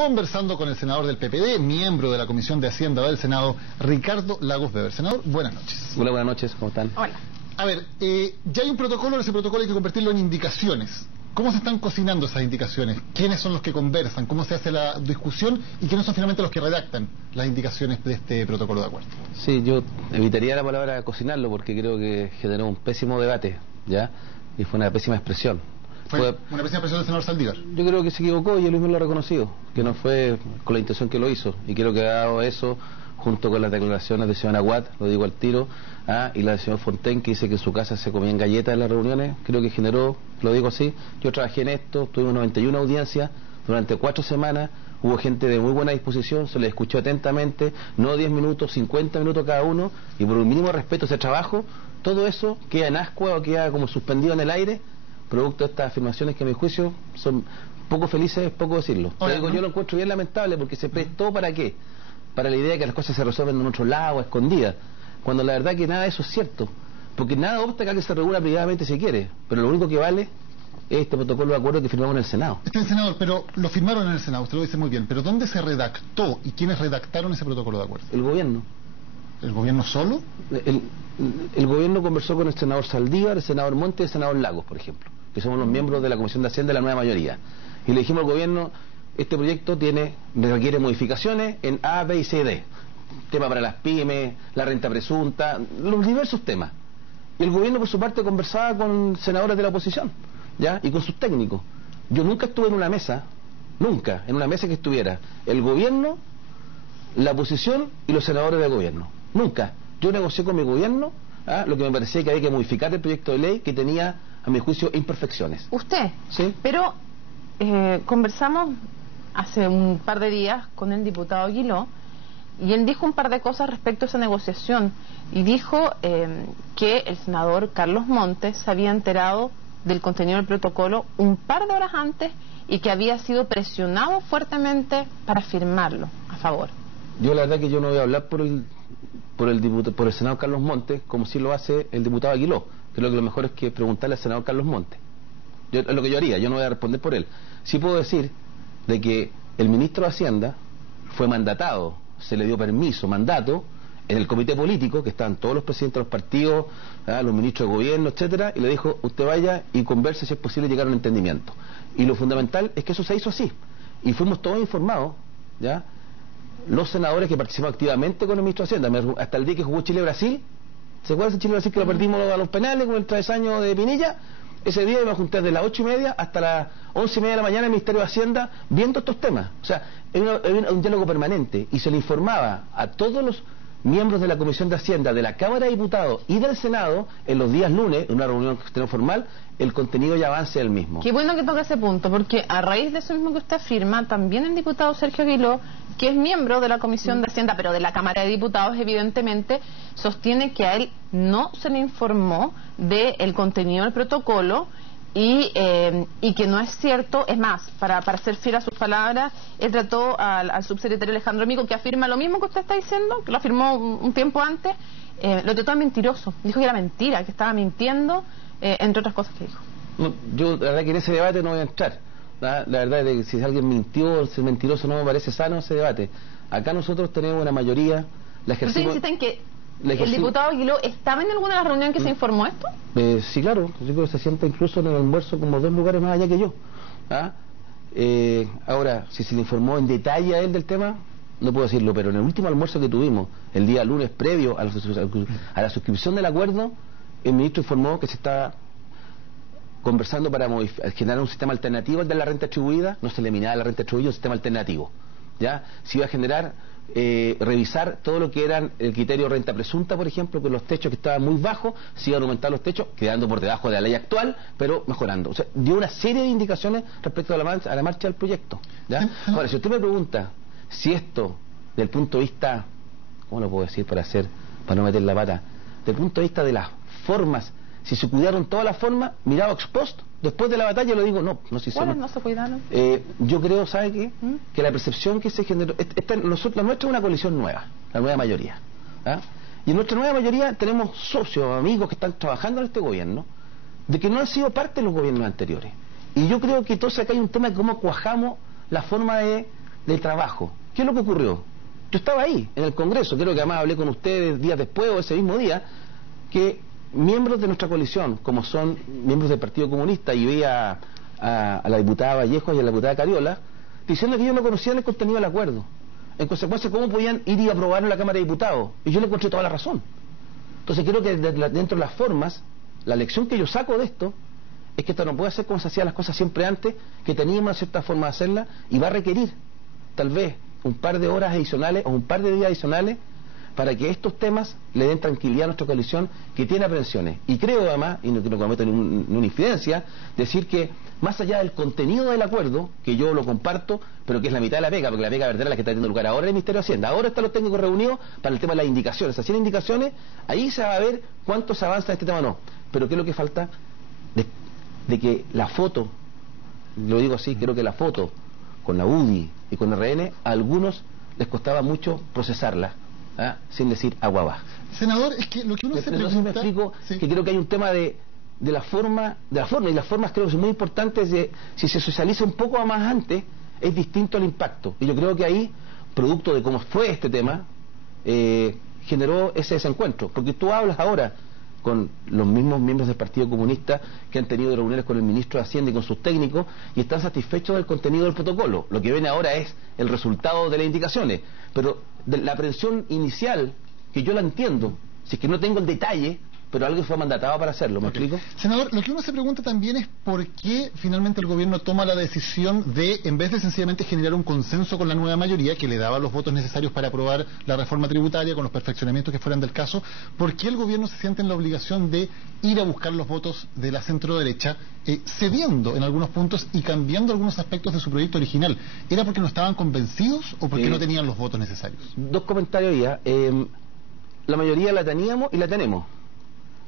conversando con el senador del PPD, miembro de la Comisión de Hacienda del Senado, Ricardo Lagos Weber. Senador, buenas noches. Hola, buenas noches, ¿cómo están? Hola. A ver, ya hay un protocolo, ese protocolo hay que convertirlo en indicaciones. ¿Cómo se están cocinando esas indicaciones? ¿Quiénes son los que conversan? ¿Cómo se hace la discusión? ¿Y quiénes son finalmente los que redactan las indicaciones de este protocolo de acuerdo? Sí, yo evitaría la palabra cocinarlo porque creo que generó un pésimo debate, ¿ya? Y fue una pésima expresión. Fue una pésima expresión del senador Saldívar. Yo creo que se equivocó y él mismo lo ha reconocido, que no fue con la intención que lo hizo. Y creo que ha dado eso junto con las declaraciones del señor Aguad, lo digo al tiro, y la del señor Fontaine, que dice que en su casa se comían galletas en las reuniones. Creo que generó, lo digo así, yo trabajé en esto, tuvimos 91 audiencias durante 4 semanas, hubo gente de muy buena disposición, se les escuchó atentamente, no 10 minutos, 50 minutos cada uno, y por un mínimo respeto a ese trabajo, todo eso queda en ascua o queda como suspendido en el aire, producto de estas afirmaciones que a mi juicio son poco felices, es poco decirlo. Pero digo, yo lo encuentro bien lamentable porque se prestó ¿para qué? Para la idea de que las cosas se resuelven en otro lado, escondidas, cuando la verdad que nada de eso es cierto, porque nada obsta que se regula privadamente si quiere, pero lo único que vale es este protocolo de acuerdo que firmamos en el Senado. Está en el Senado, pero lo firmaron en el Senado, usted lo dice muy bien, pero ¿dónde se redactó y quiénes redactaron ese protocolo de acuerdo? El gobierno. ¿El gobierno solo? El gobierno conversó con el senador Saldívar, el senador Montes y el senador Lagos, por ejemplo, que somos los miembros de la Comisión de Hacienda de la nueva mayoría, y le dijimos al gobierno: este proyecto requiere modificaciones en A, B y C, D. Tema para las pymes, la renta presunta, los diversos temas. Y el gobierno por su parte conversaba con senadores de la oposición, ¿ya? Y con sus técnicos. Yo nunca estuve en una mesa, nunca, en una mesa que estuviera el gobierno, la oposición y los senadores del gobierno. Nunca. Yo negocié con mi gobierno lo que me parecía que había que modificar el proyecto de ley que tenía, a mi juicio, imperfecciones. ¿Usted? Sí. Pero conversamos hace un par de días con el diputado Aguiló y él dijo un par de cosas respecto a esa negociación y dijo que el senador Carlos Montes se había enterado del contenido del protocolo un par de horas antes y que había sido presionado fuertemente para firmarlo a favor. Yo la verdad que yo no voy a hablar por el senador Carlos Montes como si lo hace el diputado Aguiló. Creo que lo mejor es que preguntarle al senador Carlos Montes. Es lo que yo haría, yo no voy a responder por él. Sí puedo decir de que el ministro de Hacienda fue mandatado, se le dio permiso, mandato, en el comité político, que estaban todos los presidentes de los partidos, los ministros de gobierno, etcétera, y le dijo: usted vaya y converse si es posible llegar a un entendimiento. Y lo fundamental es que eso se hizo así. Y fuimos todos informados, ¿ya? Los senadores que participaron activamente con el ministro de Hacienda, hasta el día que jugó Chile-Brasil, ¿se acuerdan de Chile-Brasil que lo perdimos a los penales con el travesaño de Pinilla? Ese día me junté desde las 8:30 hasta las 11:30 de la mañana en el Ministerio de Hacienda viendo estos temas. O sea, era un diálogo permanente y se le informaba a todos los miembros de la Comisión de Hacienda, de la Cámara de Diputados y del Senado en los días lunes, en una reunión formal, el contenido y avance del mismo. Qué bueno que toque ese punto, porque a raíz de eso mismo que usted afirma, también el diputado Sergio Aguiló, que es miembro de la Comisión de Hacienda, pero de la Cámara de Diputados, evidentemente, sostiene que a él no se le informó del contenido del protocolo y que no es cierto. Es más, para ser fiel a sus palabras, él trató al subsecretario Alejandro Mico, que afirma lo mismo que usted está diciendo, que lo afirmó un tiempo antes, lo trató de mentiroso, dijo que era mentira, que estaba mintiendo, entre otras cosas que dijo. No, yo la verdad que en ese debate no voy a entrar. La verdad es que si alguien mintió, si es mentiroso, no me parece sano ese debate. Acá nosotros tenemos una mayoría, la ejercimos... ¿Ustedes insisten que el diputado Aguiló estaba en alguna de las reuniones que se informó esto? Sí, claro, yo creo que se sienta incluso en el almuerzo como 2 lugares más allá que yo. Ahora, si se le informó en detalle a él del tema, no puedo decirlo, pero en el último almuerzo que tuvimos, el día lunes previo a la suscripción del acuerdo, el ministro informó que se estaba conversando para generar un sistema alternativo al de la renta atribuida. No se eliminaba la renta atribuida, un sistema alternativo, ¿ya? Se iba a generar, revisar todo lo que eran el criterio de renta presunta, por ejemplo, que los techos que estaban muy bajos, se iban a aumentar los techos, quedando por debajo de la ley actual, pero mejorando. O sea, dio una serie de indicaciones respecto a la marcha del proyecto, ¿ya? Ahora, si usted me pregunta si esto, del punto de vista, ¿cómo lo puedo decir para no meter la pata? Del punto de vista de las formas, si se cuidaron todas las formas, mirado ex post, después de la batalla lo digo, no se hizo. ¿Cuáles no se cuidaron? Yo creo, ¿sabe qué? Que la percepción que se generó, la nuestra es una coalición nueva, la nueva mayoría. Y en nuestra nueva mayoría tenemos socios, amigos que están trabajando en este gobierno, de que no han sido parte de los gobiernos anteriores. Y yo creo que entonces acá hay un tema de cómo cuajamos la forma de del trabajo. ¿Qué es lo que ocurrió? Yo estaba ahí, en el Congreso, creo que además hablé con ustedes días después o ese mismo día, que miembros de nuestra coalición, como son miembros del Partido Comunista, y vi a la diputada Vallejo y a la diputada Cariola, diciendo que ellos no conocían el contenido del acuerdo. En consecuencia, ¿cómo podían ir y aprobarlo en la Cámara de Diputados? Y yo le encontré toda la razón. Entonces creo que dentro de las formas, la lección que yo saco de esto es que esto no puede ser como se hacían las cosas siempre antes, que teníamos una cierta forma de hacerla, y va a requerir tal vez un par de horas adicionales o un par de días adicionales para que estos temas le den tranquilidad a nuestra coalición, que tiene aprensiones. Y creo además, y no cometo ninguna infidencia, decir que más allá del contenido del acuerdo, que yo lo comparto, pero que es la mitad de la pega, porque la pega verdadera es la que está teniendo lugar ahora en el Ministerio de Hacienda. Ahora están los técnicos reunidos para el tema de las indicaciones. Haciendo indicaciones, ahí se va a ver cuánto se avanza en este tema o no. Pero ¿qué es lo que falta? De que la foto, lo digo así, creo que la foto con la UDI y con RN, a algunos les costaba mucho procesarla, sin decir agua va. Senador, es que lo que uno se pregunta... Entonces me explico, sí, que creo que hay un tema de la forma, y las formas creo que son muy importantes. Si se socializa un poco más antes, es distinto el impacto. Y yo creo que ahí, producto de cómo fue este tema, generó ese desencuentro. Porque tú hablas ahora con los mismos miembros del Partido Comunista que han tenido reuniones con el ministro de Hacienda y con sus técnicos y están satisfechos del contenido del protocolo. Lo que ven ahora es el resultado de las indicaciones, pero de la aprehensión inicial, que yo la entiendo, si es que no tengo el detalle, pero alguien fue mandatado para hacerlo. ¿Me explico? Senador, lo que uno se pregunta también es por qué finalmente el gobierno toma la decisión de, en vez de sencillamente generar un consenso con la nueva mayoría que le daba los votos necesarios para aprobar la reforma tributaria con los perfeccionamientos que fueran del caso, por qué el gobierno se siente en la obligación de ir a buscar los votos de la centro-derecha, cediendo en algunos puntos y cambiando algunos aspectos de su proyecto original? ¿Era porque no estaban convencidos o porque no tenían los votos necesarios? Dos comentarios ya. La mayoría la teníamos y la tenemos.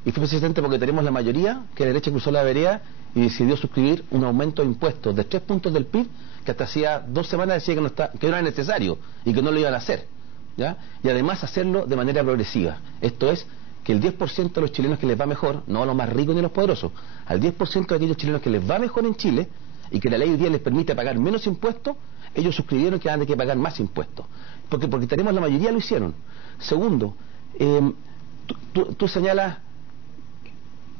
Y fue precisamente porque tenemos la mayoría que la derecha cruzó la vereda y decidió suscribir un aumento de impuestos de 3 puntos del PIB, que hasta hacía 2 semanas decía que no era necesario y que no lo iban a hacer, ¿ya? Y además hacerlo de manera progresiva. Esto es, que el 10% de los chilenos que les va mejor, no a los más ricos ni a los poderosos, al 10% de aquellos chilenos que les va mejor en Chile y que la ley hoy día les permite pagar menos impuestos, ellos suscribieron que han de pagar más impuestos. Porque tenemos la mayoría, lo hicieron. Segundo, tú señalas...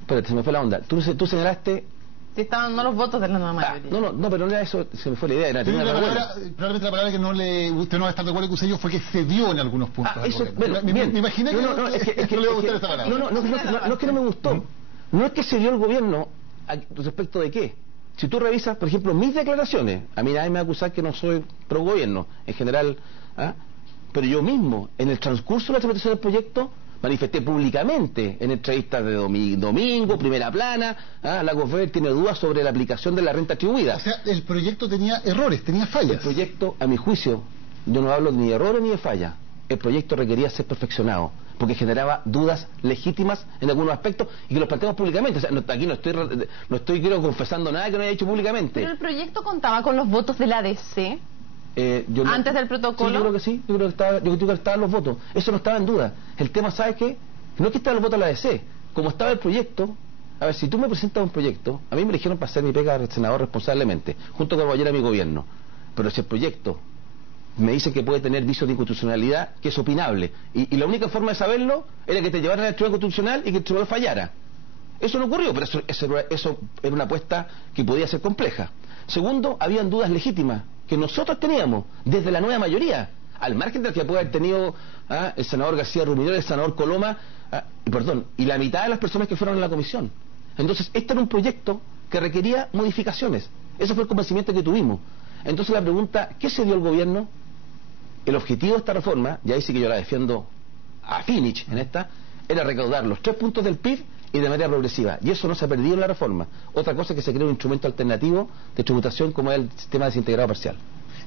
Espérate, se me fue la onda. Tú señalaste... Si estaban no los votos de la nueva mayoría. No, pero no era eso, se me fue la idea. Era probablemente la palabra que usted no va a estar de acuerdo con usted fue que cedió en algunos puntos. Bueno, me imaginé que no le iba a gustar esa palabra. No es que no me gustó. No es que cedió el gobierno respecto de qué. Si tú revisas, por ejemplo, mis declaraciones, a mí nadie me va a acusar que no soy pro gobierno, en general, pero yo mismo, en el transcurso de la tramitación del proyecto, manifesté públicamente en entrevistas de domingo, primera plana, la COFER tiene dudas sobre la aplicación de la renta atribuida. O sea, el proyecto tenía errores, tenía fallas. El proyecto, a mi juicio, yo no hablo ni de errores ni de fallas. El proyecto requería ser perfeccionado, porque generaba dudas legítimas en algunos aspectos y que los planteamos públicamente. O sea, aquí no estoy creo, confesando nada que no haya hecho públicamente. ¿Pero el proyecto contaba con los votos de la ADC? ¿Antes del protocolo? Sí, yo creo que sí, yo creo que estaban los votos. Eso no estaba en duda. El tema, ¿sabes qué? No es que estaban los votos de la ADC. Como estaba el proyecto, a ver, si tú me presentas un proyecto, a mí me eligieron para hacer mi pega de senador responsablemente, junto con ayer a mi gobierno. Pero si el proyecto me dice que puede tener vicios de inconstitucionalidad, que es opinable, y la única forma de saberlo era que te llevaran al Tribunal Constitucional y que el Tribunal fallara. Eso no ocurrió, pero eso era una apuesta que podía ser compleja. Segundo, habían dudas legítimas que nosotros teníamos desde la nueva mayoría, al margen de las que puede haber tenido el senador García Ruminor, el senador Coloma, y la mitad de las personas que fueron a la comisión. Entonces, este era un proyecto que requería modificaciones. Ese fue el convencimiento que tuvimos. Entonces la pregunta, ¿qué se dio el gobierno? El objetivo de esta reforma, y ahí sí que yo la defiendo a Finich en esta, era recaudar los 3 puntos del PIB y de manera progresiva. Y eso no se ha perdido en la reforma. Otra cosa es que se crea un instrumento alternativo de tributación como es el sistema desintegrado parcial.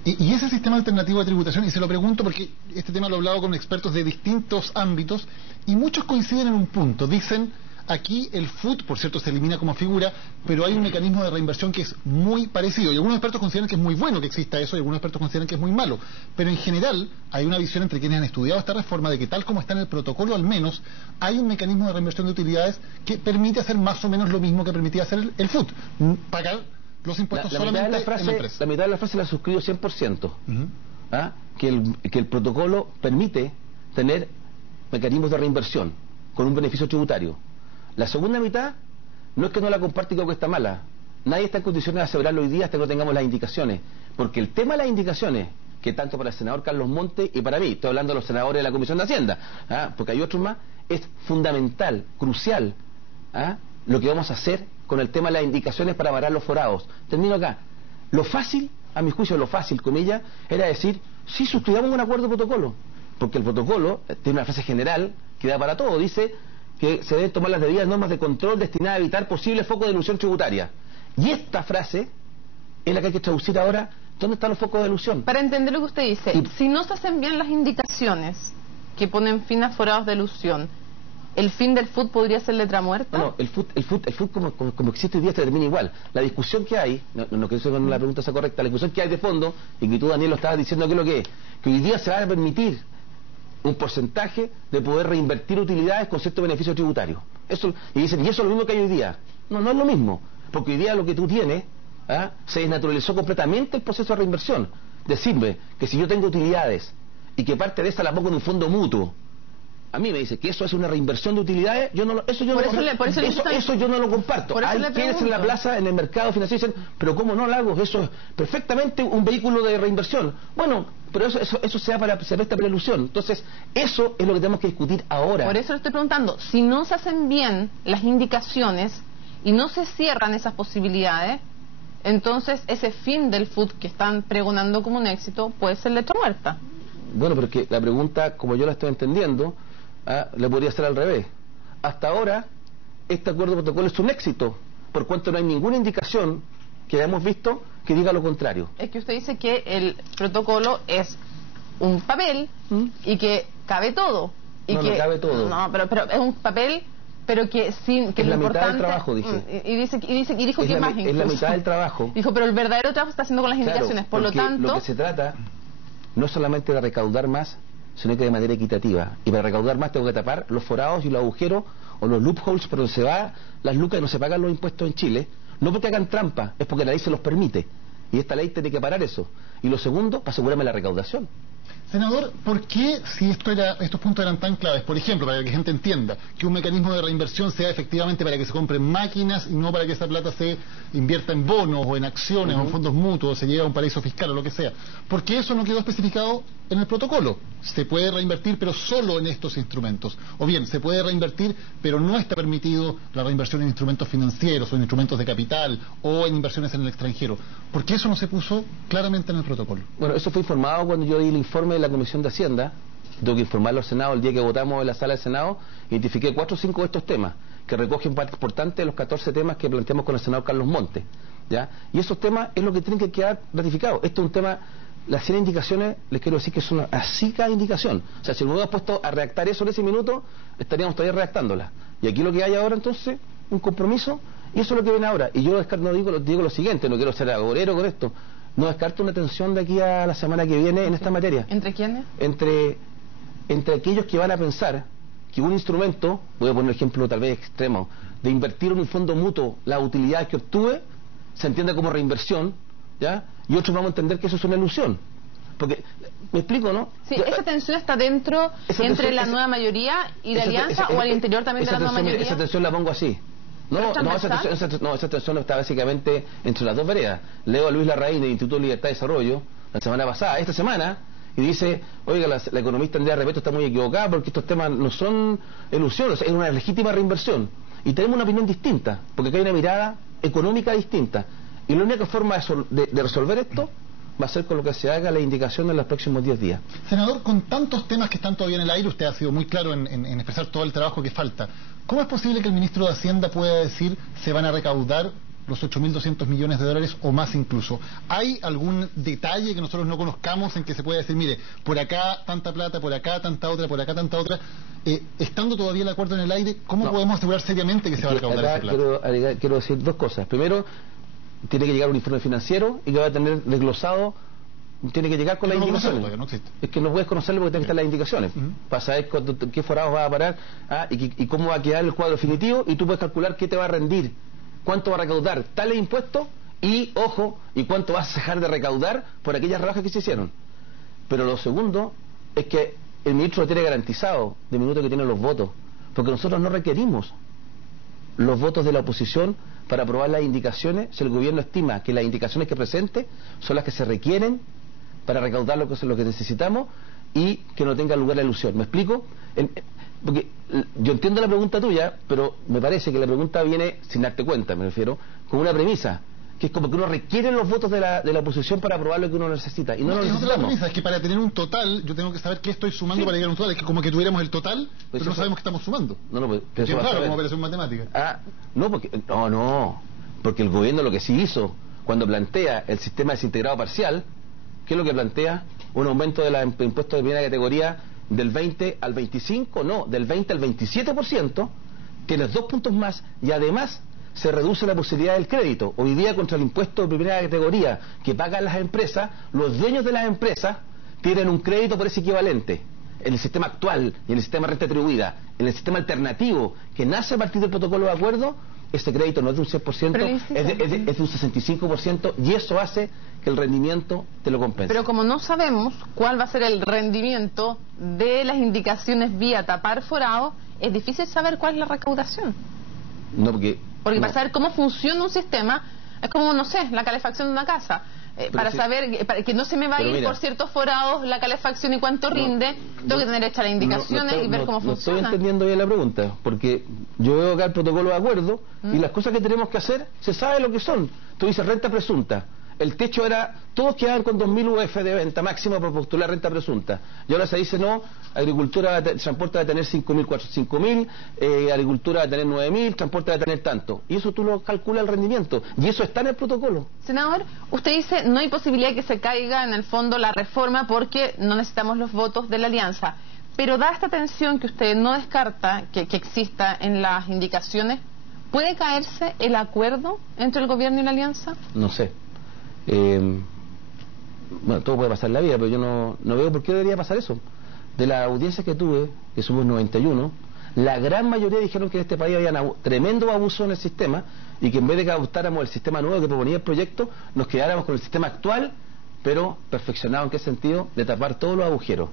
Y ese sistema alternativo de tributación, y se lo pregunto porque este tema lo he hablado con expertos de distintos ámbitos, y muchos coinciden en un punto. Dicen, aquí el FUT, por cierto, se elimina como figura, pero hay un mecanismo de reinversión que es muy parecido. Y algunos expertos consideran que es muy bueno que exista eso, y algunos expertos consideran que es muy malo. Pero en general hay una visión entre quienes han estudiado esta reforma de que tal como está en el protocolo al menos, hay un mecanismo de reinversión de utilidades que permite hacer más o menos lo mismo que permitía hacer el FUT. Pagar los impuestos la solamente mitad de la frase, en la empresa. La mitad de la frase la suscribo 100%. ¿Ah? Que el protocolo permite tener mecanismos de reinversión con un beneficio tributario. La segunda mitad no es que no la comparte y creo que está mala. Nadie está en condiciones de asegurarlo hoy día hasta que no tengamos las indicaciones. Porque el tema de las indicaciones, que tanto para el senador Carlos Montes y para mí, estoy hablando de los senadores de la Comisión de Hacienda, porque hay otros más, es fundamental, crucial, lo que vamos a hacer con el tema de las indicaciones para parar los forados. Termino acá. Lo fácil, a mi juicio, lo fácil, comillas, era decir, sí, suscribamos un acuerdo de protocolo. Porque el protocolo tiene una frase general que da para todo. Dice que se deben tomar las debidas normas de control destinadas a evitar posibles focos de elusión tributaria. Y esta frase es la que hay que traducir ahora. ¿Dónde están los focos de elusión? Para entender lo que usted dice, si no se hacen bien las indicaciones que ponen fin a forados de elusión, ¿el fin del FUT podría ser letra muerta? No, el FUT como existe hoy día se termina igual. La discusión que hay, no que eso la pregunta sea correcta, la discusión que hay de fondo, y que tú, Daniel, lo estabas diciendo, que es lo que es, que hoy día se va a permitir un porcentaje de poder reinvertir utilidades con cierto beneficio tributario. Eso, y dicen, y eso es lo mismo que hay hoy día. No, no es lo mismo, porque hoy día lo que tú tienes, se desnaturalizó completamente el proceso de reinversión. Decirme que si yo tengo utilidades y que parte de esa la pongo en un fondo mutuo, a mí me dice que eso es una reinversión de utilidades, yo no lo, eso yo no lo comparto. Hay quienes en la plaza, en el mercado financiero dicen, pero ¿cómo no lo hago? Eso es perfectamente un vehículo de reinversión. Bueno, pero eso se presta para ilusión. Entonces, eso es lo que tenemos que discutir ahora. Por eso le estoy preguntando, si no se hacen bien las indicaciones y no se cierran esas posibilidades, entonces ese fin del FUT que están pregonando como un éxito puede ser letra muerta. Bueno, pero es que la pregunta, como yo la estoy entendiendo, le podría ser al revés. Hasta ahora, este acuerdo de protocolo es un éxito, por cuanto no hay ninguna indicación que hayamos visto que diga lo contrario. Es que usted dice que el protocolo es un papel y que cabe todo. Y no, que, no cabe todo. No, pero es un papel, pero que sin que es lo la importante, mitad del trabajo, dije. Y dijo que más incluso. Es la mitad del trabajo. Dijo, pero el verdadero trabajo está haciendo con las indicaciones. Por lo tanto, lo que se trata no es solamente de recaudar más, sino que de manera equitativa. Y para recaudar más tengo que tapar los forados y los agujeros o los loopholes por donde se va las lucas y no se pagan los impuestos en Chile, no porque hagan trampa, es porque la ley se los permite. Y esta ley tiene que parar eso. Y lo segundo, para asegurarme la recaudación. Senador, ¿por qué, si estos puntos eran tan claves, por ejemplo, para que la gente entienda que un mecanismo de reinversión sea efectivamente para que se compren máquinas y no para que esa plata se invierta en bonos o en acciones o en fondos mutuos, se lleve a un paraíso fiscal o lo que sea? ¿Por qué eso no quedó especificado en el protocolo? Se puede reinvertir, pero solo en estos instrumentos. O bien, se puede reinvertir, pero no está permitido la reinversión en instrumentos financieros o en instrumentos de capital o en inversiones en el extranjero. ¿Por qué eso no se puso claramente en el protocolo? Bueno, eso fue informado cuando yo di el informe de la Comisión de Hacienda. Tengo que informarlo al Senado el día que votamos en la sala del Senado. Identifiqué 4 o 5 de estos temas que recogen parte importante de los 14 temas que planteamos con el senador Carlos Montes, ¿ya? Y esos temas es lo que tienen que quedar ratificados. Esto es un tema, las 100 indicaciones, les quiero decir que es una así cada indicación. O sea, si nos hubiéramos puesto a redactar eso en ese minuto, estaríamos todavía redactándola. Y aquí lo que hay ahora, entonces, un compromiso, y eso es lo que viene ahora. Y yo digo lo siguiente, no quiero ser agorero con esto, no descarto una tensión de aquí a la semana que viene en esta materia. ¿Entre quiénes? Entre aquellos que van a pensar que un instrumento, voy a poner un ejemplo tal vez extremo, de invertir en un fondo mutuo las utilidades que obtuve, se entiende como reinversión, ¿ya? Y otros vamos a entender que eso es una ilusión. Porque, ¿me explico, no? Sí, esa tensión está dentro, entre la nueva mayoría y la alianza, o al interior también de la nueva mayoría. Esa tensión la pongo así. Esa tensión está básicamente entre las dos veredas. Leo a Luis Larraín del Instituto de Libertad y Desarrollo la semana pasada, esta semana, y dice, oiga, la economista Andrea Repeto está muy equivocada porque estos temas no son ilusiones, es una legítima reinversión. Y tenemos una opinión distinta, porque acá hay una mirada económica distinta. Y la única forma de resolver esto va a ser con lo que se haga la indicación en los próximos 10 días. Senador, con tantos temas que están todavía en el aire, usted ha sido muy claro en expresar todo el trabajo que falta. ¿Cómo es posible que el ministro de Hacienda pueda decir se van a recaudar los 8.200 millones de dólares o más incluso? ¿Hay algún detalle que nosotros no conozcamos en que se pueda decir, mire, por acá tanta plata, por acá tanta otra, por acá tanta otra? Estando todavía el acuerdo en el aire, ¿cómo podemos asegurar seriamente que se va a recaudar esa plata? Quiero decir 2 cosas. Primero, tiene que llegar un informe financiero y que va a tener desglosado, tiene que llegar con las indicaciones. No existe. Es que no puedes conocerlo porque tienen que estar las indicaciones para saber qué forados va a parar y cómo va a quedar el cuadro definitivo, y tú puedes calcular qué te va a rendir, cuánto va a recaudar tales impuestos Y, ojo, ¿y cuánto vas a dejar de recaudar por aquellas rebajas que se hicieron? Pero lo segundo es que el ministro lo tiene garantizado de minuto que tiene los votos, porque nosotros no requerimos los votos de la oposición para aprobar las indicaciones si el gobierno estima que las indicaciones que presente son las que se requieren para recaudar lo que necesitamos y que no tenga lugar la ilusión. ¿Me explico? Porque yo entiendo la pregunta tuya, pero me parece que la pregunta viene, sin darte cuenta, me refiero, con una premisa, que es como que uno requiere los votos de la oposición para aprobar lo que uno necesita, y no lo necesitamos. La premisa es que para tener un total, yo tengo que saber qué estoy sumando para llegar a un total, es que como que tuviéramos el total, pero no sabemos qué estamos sumando. Pero es raro como operación matemática. Porque el gobierno lo que sí hizo, cuando plantea el sistema desintegrado parcial, ¿qué es lo que plantea? Un aumento de los impuestos de primera categoría del 20 al 25, no, del 20 al 27%, tienes 2 puntos más, y además se reduce la posibilidad del crédito. Hoy día, contra el impuesto de primera categoría que pagan las empresas, los dueños de las empresas tienen un crédito por ese equivalente. En el sistema actual y en el sistema de renta atribuida, en el sistema alternativo que nace a partir del protocolo de acuerdo, ese crédito no es de un 100%, es de un 65%, y eso hace que el rendimiento te lo compense. Pero como no sabemos cuál va a ser el rendimiento de las indicaciones vía tapar forado, es difícil saber cuál es la recaudación. No, porque para saber cómo funciona un sistema, es como, no sé, la calefacción de una casa. Para saber que no se me va a ir por ciertos forados la calefacción y cuánto rinde, tengo que tener hechas las indicaciones y ver cómo funciona. No estoy entendiendo bien la pregunta, porque yo veo acá el protocolo de acuerdo y las cosas que tenemos que hacer, se sabe lo que son. Tú dices renta presunta. El techo era, todos quedaban con 2.000 UF de venta máxima por postular renta presunta. Y ahora se dice, no, agricultura, transporte va a tener 5.000, agricultura va a tener 9.000, transporte va a tener tanto. Y eso tú lo calculas el rendimiento. Y eso está en el protocolo. Senador, usted dice, no hay posibilidad de que se caiga en el fondo la reforma porque no necesitamos los votos de la alianza. Pero da esta tensión que usted no descarta que exista en las indicaciones, ¿puede caerse el acuerdo entre el gobierno y la alianza? No sé. Bueno, todo puede pasar en la vida, pero yo no veo por qué debería pasar eso. De las audiencias que tuve, que somos 91, la gran mayoría dijeron que en este país había tremendo abuso en el sistema y que en vez de que adoptáramos el sistema nuevo que proponía el proyecto, nos quedáramos con el sistema actual, pero perfeccionado en qué sentido, de tapar todos los agujeros.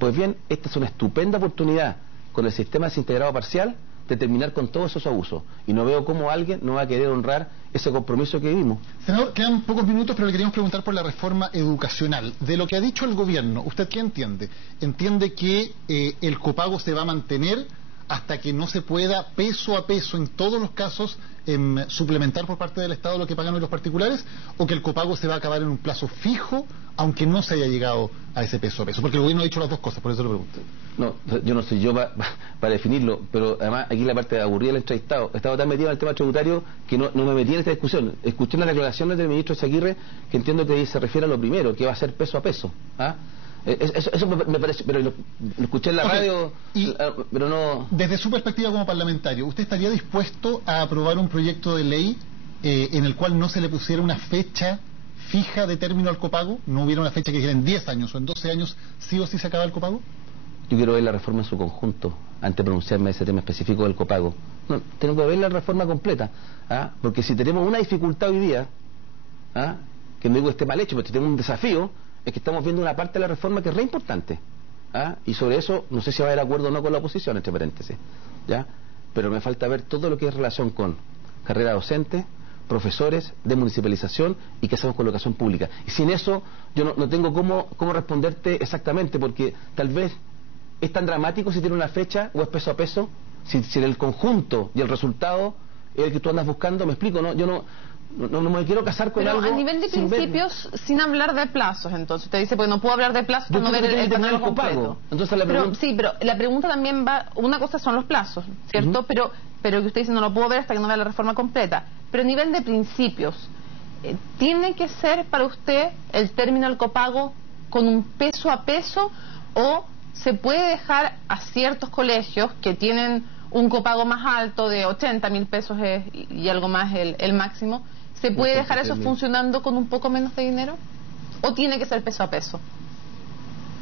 Pues bien, esta es una estupenda oportunidad con el sistema desintegrado parcial de terminar con todos esos abusos, y no veo cómo alguien no va a querer honrar ese compromiso que vivimos. Senador, quedan pocos minutos, pero le queríamos preguntar por la reforma educacional. De lo que ha dicho el gobierno, ¿usted qué entiende? ¿Entiende que el copago se va a mantener hasta que no se pueda peso a peso en todos los casos suplementar por parte del Estado lo que pagan hoy los particulares, o que el copago se va a acabar en un plazo fijo aunque no se haya llegado a ese peso a peso? Porque el gobierno ha dicho las dos cosas, por eso lo pregunto. No, yo no soy yo para definirlo, pero además aquí la parte aburrida del entrevistado. Estaba tan metido en el tema tributario que no me metí en esta discusión. Escuché las declaraciones del ministro Echaguirre, que entiendo que se refiere a lo primero, que va a ser peso a peso. ¿Ah? Eso me parece, pero lo escuché en la radio, pero no... Desde su perspectiva como parlamentario, ¿usted estaría dispuesto a aprobar un proyecto de ley en el cual no se le pusiera una fecha fija de término al copago? ¿No hubiera una fecha que dijera en 10 años o en 12 años sí o sí se acaba el copago? Yo quiero ver la reforma en su conjunto antes de pronunciarme de ese tema específico del copago. No, tengo que ver la reforma completa, porque si tenemos una dificultad hoy día, que no digo que esté mal hecho, pero si tenemos un desafío, es que estamos viendo una parte de la reforma que es re importante, y sobre eso no sé si va a haber acuerdo o no con la oposición, entre paréntesis, pero me falta ver todo lo que es relación con carrera docente, profesores, de municipalización y qué hacemos con la educación pública. Y sin eso yo no tengo cómo responderte exactamente, porque tal vez es tan dramático si tiene una fecha o es peso a peso, si en el conjunto y el resultado es el que tú andas buscando. Me explico, ¿no? Yo no me quiero casar con algo. Pero a nivel de principios, sin hablar de plazos, entonces usted dice, pues no puedo hablar de plazos para no ver el panorama completo. Entonces pero la pregunta también va, una cosa son los plazos, ¿cierto? Pero que usted dice no lo puedo ver hasta que no vea la reforma completa. Pero a nivel de principios, ¿tiene que ser para usted el término del copago con un peso a peso, o se puede dejar a ciertos colegios que tienen un copago más alto de 80.000 pesos y algo más el máximo, ¿se puede dejar eso funcionando con un poco menos de dinero? ¿O tiene que ser peso a peso?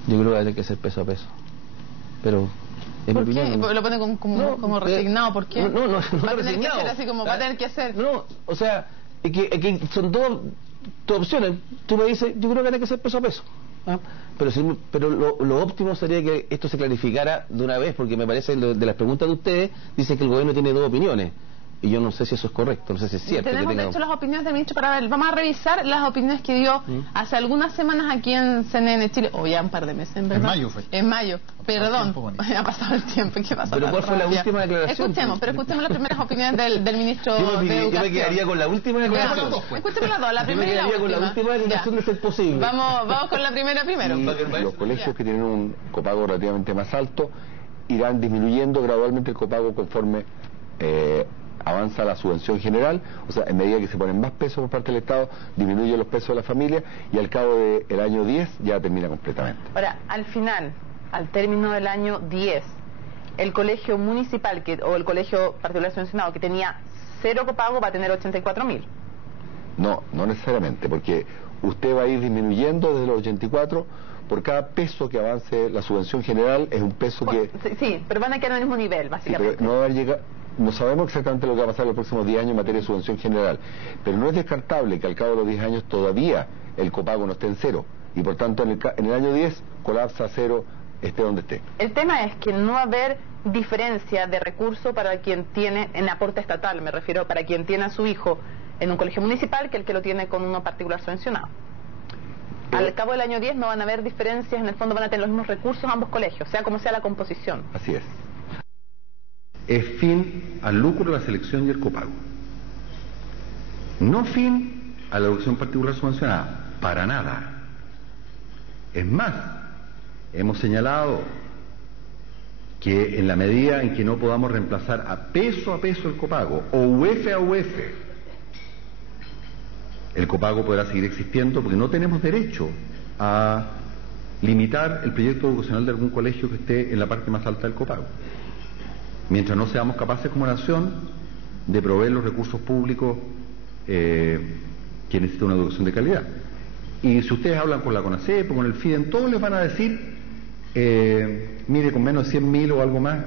Yo creo que tiene que ser peso a peso. Pero ¿por qué? Lo pone como resignado, ¿por qué? No va a tener que hacer así como va a tener que hacer. No, o sea, que son dos opciones. Tú me dices, yo creo que hay que ser peso a peso. ¿Ah? Pero lo óptimo sería que esto se clarificara de una vez, porque me parece, de las preguntas de ustedes, dice que el gobierno tiene dos opiniones. Y yo no sé si eso es correcto, no sé si es cierto. Tenemos, de hecho, las opiniones del ministro para ver. Vamos a revisar las opiniones que dio hace algunas semanas aquí en CNN Chile, o ya un par de meses, en verdad. En mayo fue. En mayo, perdón, ha pasado el tiempo. ¿Qué pasa? Pero ¿cuál fue la última declaración? Escuchemos las primeras opiniones del ministro de Educación. Yo me quedaría con la última declaración. Escúcheme las dos, la primera y la última. Yo me quedaría con la última declaración de ser posible. Vamos con la primera primero. Los colegios que tienen un copago relativamente más alto irán disminuyendo gradualmente el copago conforme avanza la subvención general, o sea, en medida que se ponen más pesos por parte del Estado, disminuye los pesos de la familia y al cabo del año 10 ya termina completamente. Ahora, al final, al término del año 10, el colegio municipal o el colegio particular subvencionado que tenía 0 copago va a tener 84.000. No necesariamente, porque usted va a ir disminuyendo desde los 84 por cada peso que avance la subvención general, es un peso que... Sí, pero van a quedar en el mismo nivel, básicamente. Sí, pero no va a llegar... No sabemos exactamente lo que va a pasar en los próximos 10 años en materia de subvención general, pero no es descartable que al cabo de los 10 años todavía el copago no esté en 0, y por tanto en el año 10 colapsa a 0, esté donde esté. El tema es que no va a haber diferencia de recursos para quien tiene, en aporte estatal me refiero, para quien tiene a su hijo en un colegio municipal que el que lo tiene con uno particular subvencionado. Al cabo del año 10 no van a haber diferencias, en el fondo van a tener los mismos recursos ambos colegios, sea como sea la composición. Así es. Es fin al lucro de la selección y el copago. No fin a la educación particular subvencionada, para nada. Es más, hemos señalado que en la medida en que no podamos reemplazar a peso el copago, o UF a UF, el copago podrá seguir existiendo porque no tenemos derecho a limitar el proyecto educacional de algún colegio que esté en la parte más alta del copago, mientras no seamos capaces como nación de proveer los recursos públicos que necesita una educación de calidad. Y si ustedes hablan con la CONACEP o con el FIDEN, todos les van a decir, mire, con menos de 100.000 o algo más,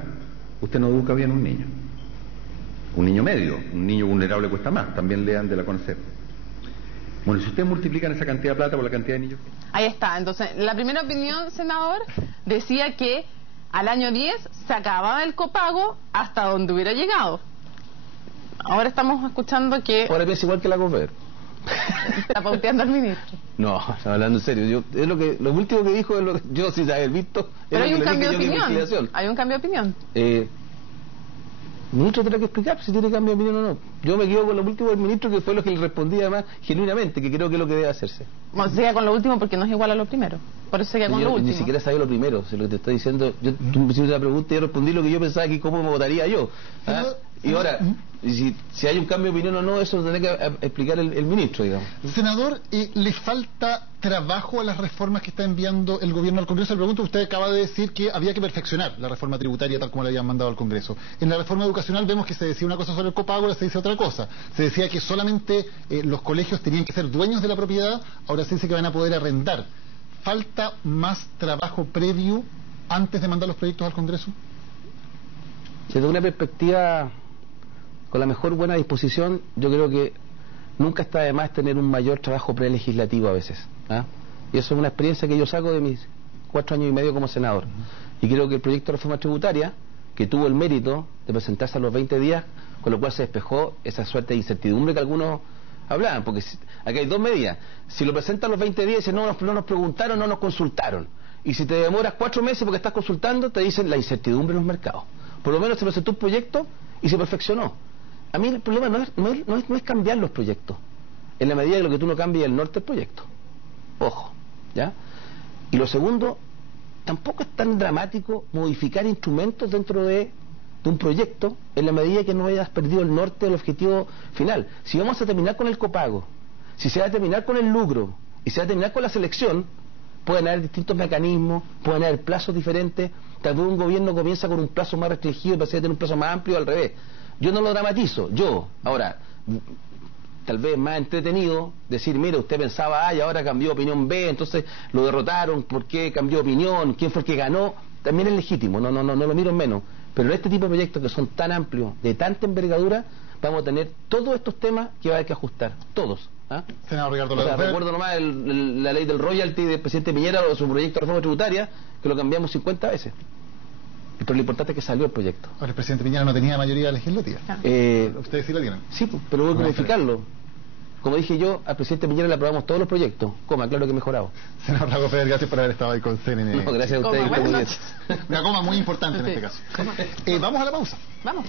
usted no educa bien a un niño. Un niño medio, un niño vulnerable cuesta más, también lean de la CONACEP. Bueno, si ustedes multiplican esa cantidad de plata por la cantidad de niños... Ahí está, entonces, la primera opinión, senador, decía que al año 10 se acababa el copago hasta donde hubiera llegado. Ahora estamos escuchando que... Ahora piensa igual que la COFER. Está pauteando al ministro. No, hablando en serio. Es lo último que dijo, es lo que yo sin haber visto... Pero hay un cambio de opinión. Hay un cambio de opinión. El ministro tendrá que explicar si tiene cambio de opinión o no. Yo me quedo con lo último del ministro, que fue lo que le respondí además genuinamente, que creo que es lo que debe hacerse. Bueno, se queda con lo último porque no es igual a lo primero. Por eso se queda con lo último. Ni siquiera sabía lo primero, si lo que te estoy diciendo. Tú me hiciste una pregunta y yo respondí lo que yo pensaba que cómo me votaría yo. ¿Ah? Y ahora, si hay un cambio de opinión o no, eso lo tendrá que explicar el ministro, digamos. Senador, ¿le falta trabajo a las reformas que está enviando el gobierno al Congreso? Le pregunto, usted acaba de decir que había que perfeccionar la reforma tributaria tal como la habían mandado al Congreso. En la reforma educacional vemos que se decía una cosa sobre el copago, ahora se dice otra cosa. Se decía que solamente los colegios tenían que ser dueños de la propiedad, ahora se dice que van a poder arrendar. ¿Falta más trabajo previo antes de mandar los proyectos al Congreso? Desde una perspectiva, con la mejor buena disposición, yo creo que nunca está de más tener un mayor trabajo prelegislativo a veces. ¿Ah? Y eso es una experiencia que yo saco de mis 4 años y medio como senador. Y creo que el proyecto de reforma tributaria, que tuvo el mérito de presentarse a los 20 días, con lo cual se despejó esa suerte de incertidumbre que algunos hablaban, porque aquí hay dos medidas. Si lo presentan a los 20 días y dicen no nos preguntaron, no nos consultaron. Y si te demoras 4 meses porque estás consultando, te dicen la incertidumbre en los mercados. Por lo menos se presentó un proyecto y se perfeccionó. A mí el problema no es cambiar los proyectos, en la medida de lo que tú no cambies el norte del proyecto. Ojo, ¿ya? Y lo segundo, tampoco es tan dramático modificar instrumentos dentro de un proyecto en la medida que no hayas perdido el norte del objetivo final. Si vamos a terminar con el copago, si se va a terminar con el lucro y se va a terminar con la selección, pueden haber distintos mecanismos, pueden haber plazos diferentes. Tal vez un gobierno comienza con un plazo más restringido y pasa a tener un plazo más amplio, al revés. Yo no lo dramatizo, ahora, tal vez más entretenido decir, mire, usted pensaba A y ahora cambió opinión B, entonces lo derrotaron, ¿por qué cambió opinión? ¿Quién fue el que ganó? También es legítimo, no lo miro en menos. Pero en este tipo de proyectos que son tan amplios, de tanta envergadura, vamos a tener todos estos temas que va a haber que ajustar, todos. ¿Ah? Senador Ricardo O sea, Lagos. recuerdo nomás la ley del royalty del presidente Piñera o su proyecto de reforma tributaria, que lo cambiamos 50 veces. Pero lo importante es que salió el proyecto. Ahora, el presidente Piñera no tenía mayoría legislativa. Ustedes sí la tienen. Sí, pero hubo que modificarlo. Como dije yo, al presidente Piñera le aprobamos todos los proyectos. Claro que mejorado. Senador Lagos Pérez, gracias por haber estado ahí con CNN. No, gracias a ustedes. Buenas Muy bien. noches. Una coma muy importante en este caso. Vamos a la pausa. Vamos.